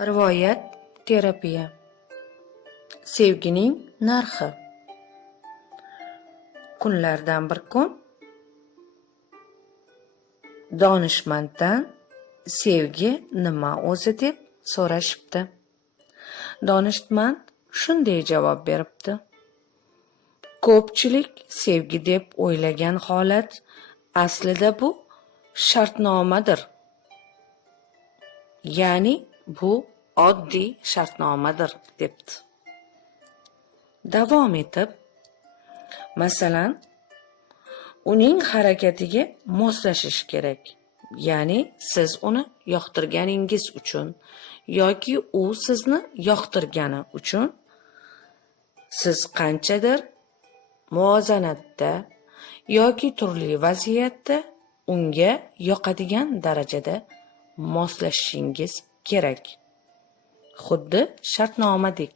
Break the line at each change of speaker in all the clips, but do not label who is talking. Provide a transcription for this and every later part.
Rivoyat terapiya Sevgining narxi Kunlardan bir kun donishmanddan sevgi nima o'zi deb so'rashibdi. Donishmand shunday javob beribdi: Ko'pchilik sevgi deb o'ylagan holat aslida bu shartnomadir. Ya'ni bu oddiy shartnomadir debdi. Davom etib, masalan, uning harakatiga moslashish kerak. Ya'ni siz uni yoqtirganingiz uchun yoki u sizni yoqtirgani uchun siz qanchadir muvozanatda yoki turli vaziyatda unga yoqadigan darajada moslashishingiz kerak. Xuddi shartnomadek.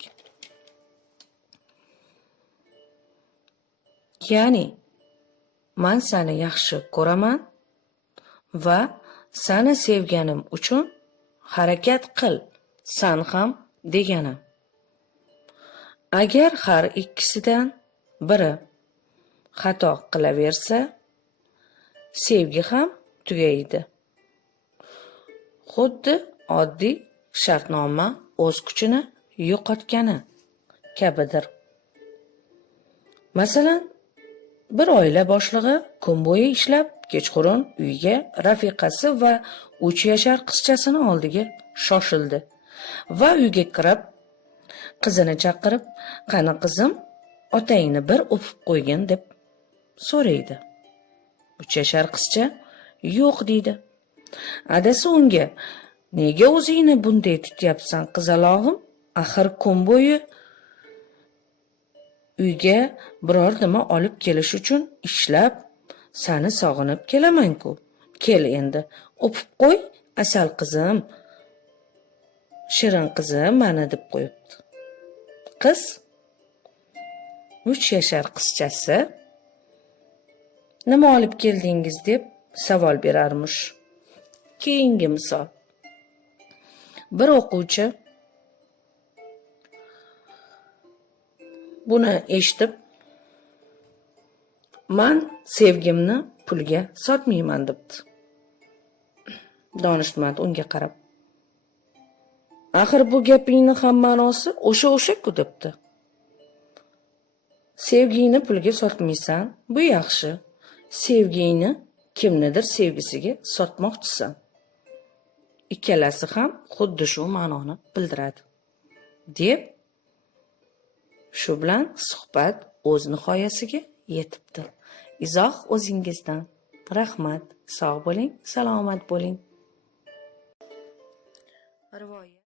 Ya'ni man seni yaxshi ko'raman va seni sevganim uchun harakat qil san ham degani. Agar har ikkisidan biri xato qilaversa, sevgi ham tugaydi. Xuddi oddiy shartnoma o'z kuchini yo'qotgani kabidir. Masalan, bir oila boshlig'i kun bo'yi ishlab, kechqurun uyga rafiqasi va uch yashar qizchasini oldiga shoshildi va uyga kirib, qizini chaqirib, "Qani qizim, otangni bir o'pib qo'ygin" deb so'raydi. uch yashar qizcha "Yo'q" deydi. Adasi unga "Nega o'zingni bunday tutyapsan, qizalog'im? Axir kun bo'yi uyga biror nima olib kelish uchun ishlab, sani sog'inib kelaman-ku. Kel endi, o'pib qo'y, asal qizim, shirin qizim mana deb qo'yibdi. Qiz 3 yashar qizchasi "Nima olib keldingiz?" deb savol berarmish. Keyingi misol. Bir o'quvchi buni eshitib "Man sevgimni pulga sotmayman" debdi. Donishmand unga qarab "Axir bu gapingni ham ma'nosi o'sha-o'sha-ku" debdi. Sevgingni pulga sotmaysan, bu yaxshi. Sevgingni kimnidir sevgisiga sotmoqchisan. Ikkalasi ham xuddi shu ma'noni bildiradi. deb shu bilan suhbat o'z nihoyasiga yetibdi. Izoh o'zingizdan. Rahmat. Sog' bo'ling, salomat bo'ling. Rivoyat